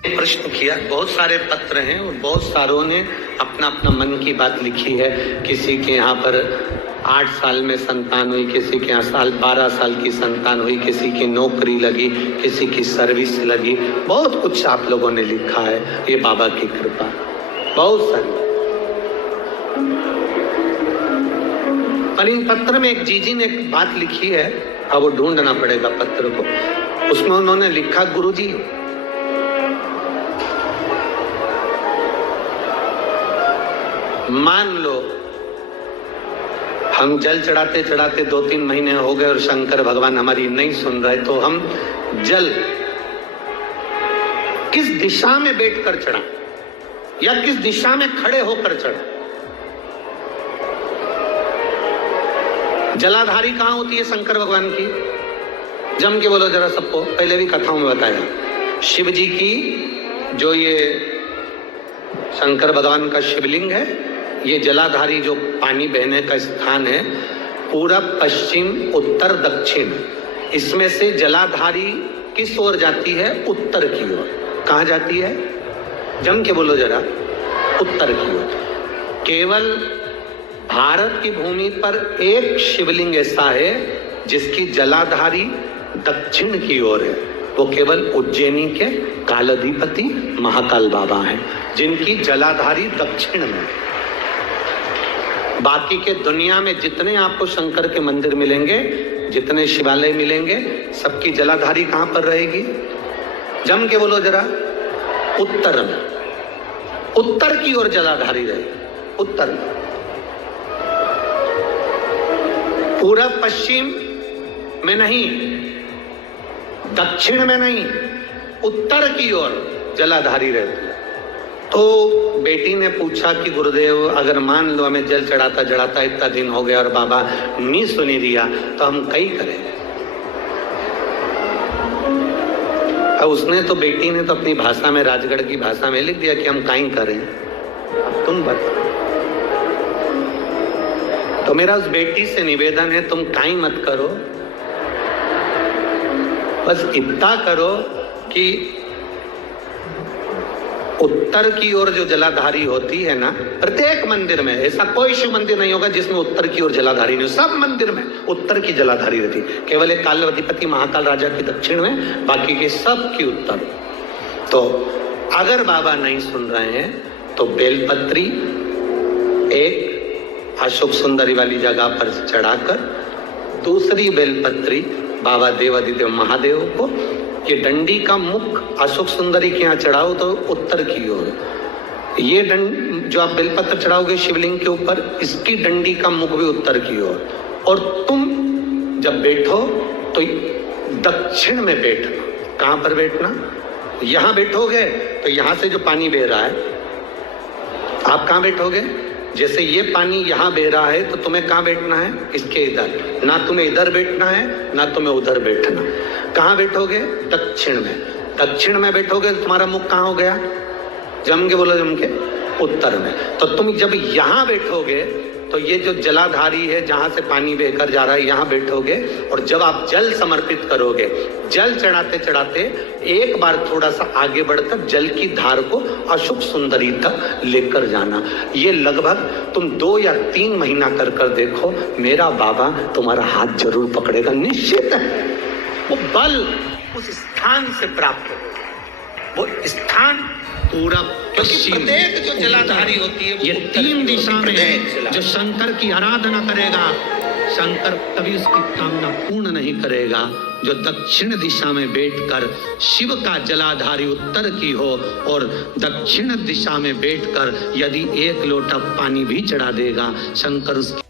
प्रश्न किया, बहुत सारे पत्र हैं और बहुत सारों ने अपना अपना मन की बात लिखी है। किसी के यहाँ पर 8 साल में संतान हुई, किसी के यहाँ 12 साल की संतान हुई, किसी की नौकरी लगी, किसी की सर्विस लगी, बहुत कुछ आप लोगों ने लिखा है। ये बाबा की कृपा, बहुत सारी। पर इन पत्र में एक जीजी ने एक बात लिखी है, अब वो ढूंढना पड़ेगा पत्र को। उसमें उन्होंने लिखा, गुरुजी मान लो हम जल चढ़ाते चढ़ाते 2-3 महीने हो गए और शंकर भगवान हमारी नहीं सुन रहे, तो हम जल किस दिशा में बैठकर चढ़ा या किस दिशा में खड़े होकर चढ़ा? जलाधारी कहां होती है शंकर भगवान की? जम के बोलो जरा सबको, पहले भी कथाओं में बताया। शिव जी की जो ये शंकर भगवान का शिवलिंग है, ये जलाधारी जो पानी बहने का स्थान है, पूरब पश्चिम उत्तर दक्षिण, इसमें से जलाधारी किस ओर जाती है? उत्तर की ओर। कहां जाती है? जम के बोलो जरा, उत्तर की ओर। केवल भारत की भूमि पर एक शिवलिंग ऐसा है जिसकी जलाधारी दक्षिण की ओर है, वो केवल उज्जैनी के कालाधिपति महाकाल बाबा हैं, जिनकी जलाधारी दक्षिण में। बाकी के दुनिया में जितने आपको शंकर के मंदिर मिलेंगे, जितने शिवालय मिलेंगे, सबकी जलाधारी कहां पर रहेगी? जम के बोलो जरा, उत्तर में। उत्तर की ओर जलाधारी रहेगी, उत्तर में। पूरब पश्चिम में नहीं, दक्षिण में नहीं, उत्तर की ओर जलाधारी रहती है। तो बेटी ने पूछा कि गुरुदेव अगर मान लो हमें जल चढ़ाता चढ़ाता इतना दिन हो गया और बाबा नहीं सुनी दिया, तो हम कई करें? अब उसने तो, बेटी ने तो अपनी भाषा में, राजगढ़ की भाषा में लिख दिया कि हम कहीं करें। अब तुम बताओ। तो मेरा उस बेटी से निवेदन है, तुम कहीं मत करो, बस इतना करो कि उत्तर की ओर जो जलाधारी होती है ना, प्रत्येक मंदिर में, ऐसा कोई शिव मंदिर नहीं होगा जिसमें उत्तर की ओर जलाधारी नहीं हो। सब मंदिर में उत्तर की जलाधारी रहती, केवल एक कालाधिपति महाकाल राजा की दक्षिण में, बाकी के सब की उत्तर। तो अगर बाबा नहीं सुन रहे हैं तो बेलपत्री एक अशोक सुंदरी वाली जगह पर चढ़ाकर, दूसरी बेलपत्री बाबा देवादिदेव महादेव को, ये डंडी का मुख अशोक सुंदरी के यहाँ चढ़ाओ तो उत्तर की ओर। ये जो आप बेलपत्र चढ़ाओगे शिवलिंग के ऊपर, इसकी डंडी का मुख भी उत्तर की ओर। और तुम जब बैठो तो दक्षिण में बैठना। कहां पर बैठना? यहां बैठोगे तो यहां से जो पानी बह रहा है, आप कहां बैठोगे? जैसे ये पानी यहां बह रहा है तो तुम्हें कहां बैठना है? इसके इधर। ना तुम्हें इधर बैठना है ना तुम्हें उधर बैठना। कहां बैठोगे? दक्षिण में। दक्षिण में बैठोगे तो तुम्हारा मुख कहां हो गया? जम के बोलो, जम के उत्तर में। तो तुम जब यहां बैठोगे तो ये जो जलाधारी है जहां से पानी बहकर जा रहा है, यहां बैठोगे। और जब आप जल समर्पित करोगे, जल चढ़ाते चढ़ाते एक बार थोड़ा सा आगे बढ़कर जल की धार को अशोक सुंदरी तक लेकर जाना। ये लगभग तुम 2 या 3 महीना कर कर देखो, मेरा बाबा तुम्हारा हाथ जरूर पकड़ेगा, निश्चित है। वो बल उस स्थान से प्राप्त हो, वो स्थान पूरब पश्चिम, प्रत्येक जो जलाधारी होती है, ये 3 दिशा में जो शंकर की आराधना करेगा, शंकर कभी उसकी कामना पूर्ण नहीं करेगा। जो दक्षिण दिशा में बैठकर शिव का जलाधारी उत्तर की हो और दक्षिण दिशा में बैठकर यदि 1 लोटा पानी भी चढ़ा देगा, शंकर उसकी